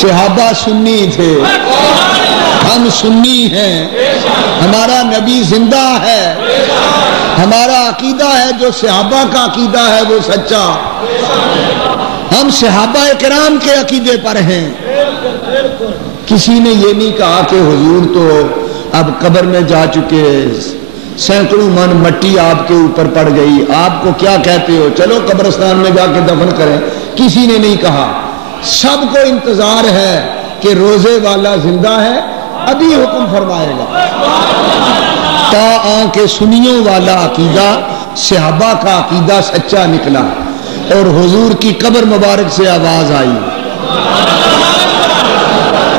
صحابہ سنی تھے، ہم سنی ہیں، ہمارا نبی زندہ ہے، ہمارا عقیدہ ہے جو صحابہ کا عقیدہ ہے وہ سچا، ہم صحابہ کرام کے عقیدے پر ہیں۔ کسی نے یہ نہیں کہا کہ حضور تو اب قبر میں جا چکے، سینکڑوں من مٹی آپ کے اوپر پڑ گئی، آپ کو کیا کہتے ہو، چلو قبرستان میں جا کے دفن کریں۔ کسی نے نہیں کہا، سب کو انتظار ہے کہ روزے والا زندہ ہے، ابھی حکم فرمائے گا۔ تا آنکھ سنیوں والا عقیدہ، صحابہ کا عقیدہ سچا نکلا، اور حضور کی قبر مبارک سے آواز آئی،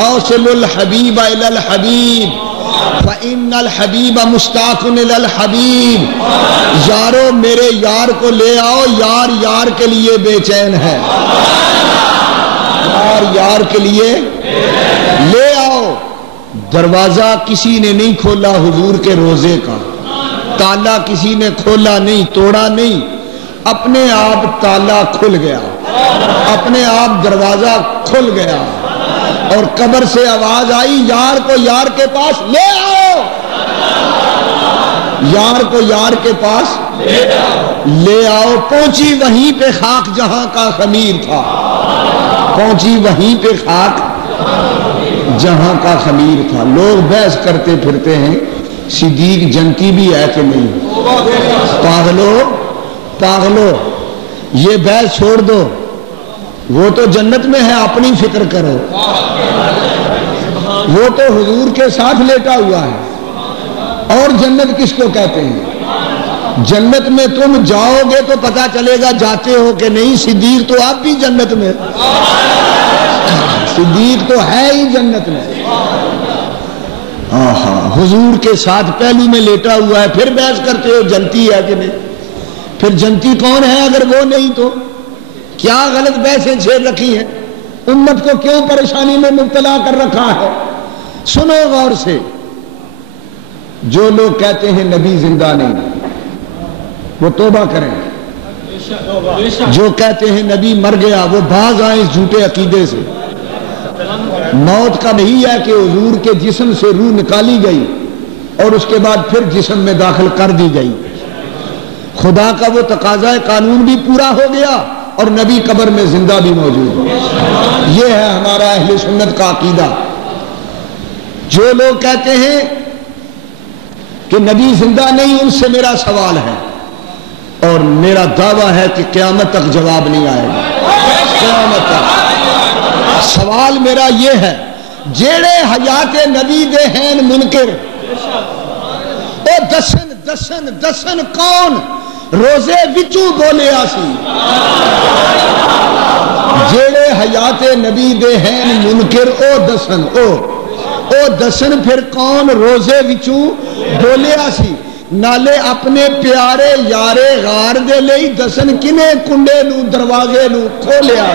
اوصل الحبیب الی الحبیب فإن الحبیب مشتاق الی الحبیب۔ یارو میرے یار کو لے آؤ، یار یار کے لیے بے چین ہے، یار یار کے لیے لے آؤ۔ دروازہ کسی نے نہیں کھولا حضور کے روزے کا، تالا کسی نے کھولا نہیں، توڑا نہیں، اپنے آپ تالا کھل گیا، اپنے آپ دروازہ کھل گیا، اور قبر سے آواز آئی، یار کو یار کے پاس لے آؤ، یار کو یار کے پاس لے آؤ۔ پہنچی وہیں پہ خاک جہاں کا خمیر تھا، پہنچی وہیں پہ خاک جہاں کا خمیر تھا۔ لوگ بحث کرتے پھرتے ہیں صدیق جنتی بھی ہے کہ نہیں، پاگلو یہ بحث چھوڑ دو، وہ تو جنت میں ہے، اپنی فکر کرو، وہ تو حضور کے ساتھ لیٹا ہوا ہے۔ اور جنت کس کو کہتے ہیں؟ جنت میں تم جاؤ گے تو پتا چلے گا جاتے ہو کہ نہیں۔ صدیق تو آپ بھی جنت میں، صدیق تو ہے ہی جنت میں، حضور کے ساتھ پہلو میں لیٹا ہوا ہے، پھر بحث کرتے ہو جنتی ہے کہ نہیں۔ پھر جنتی کون ہے اگر وہ نہیں تو؟ کیا غلط بحثیں چھیڑ رکھی ہیں، امت کو کیوں پریشانی میں مبتلا کر رکھا ہے؟ سنو غور سے، جو لوگ کہتے ہیں نبی زندہ نہیں وہ توبہ کریں، جو کہتے ہیں نبی مر گیا وہ باز آئیں اس جھوٹے عقیدے سے۔ موت کا نہیں ہے کہ حضور کے جسم سے روح نکالی گئی اور اس کے بعد پھر جسم میں داخل کر دی گئی، خدا کا وہ تقاضا قانون بھی پورا ہو گیا اور نبی قبر میں زندہ بھی موجود ہے۔ یہ ہے ہمارا اہل سنت کا عقیدہ۔ جو لوگ کہتے ہیں کہ نبی زندہ نہیں، ان سے میرا سوال ہے، اور میرا دعویٰ ہے کہ قیامت تک جواب نہیں آئے گا، قیامت تک۔ سوال میرا یہ ہے، جیڑے حیات نبی دے ہیں منکر، او دسن دسن دسن کون روزے وچوں بولے آسی، جیڑے حیات نبی دے ہیں منکر او دسن پھر کون روزے وچوں بولے آسی۔ نالے اپنے پیارے یارے غار دے لئی دسن کنے کنڈے نو دروازے نو کھولیا۔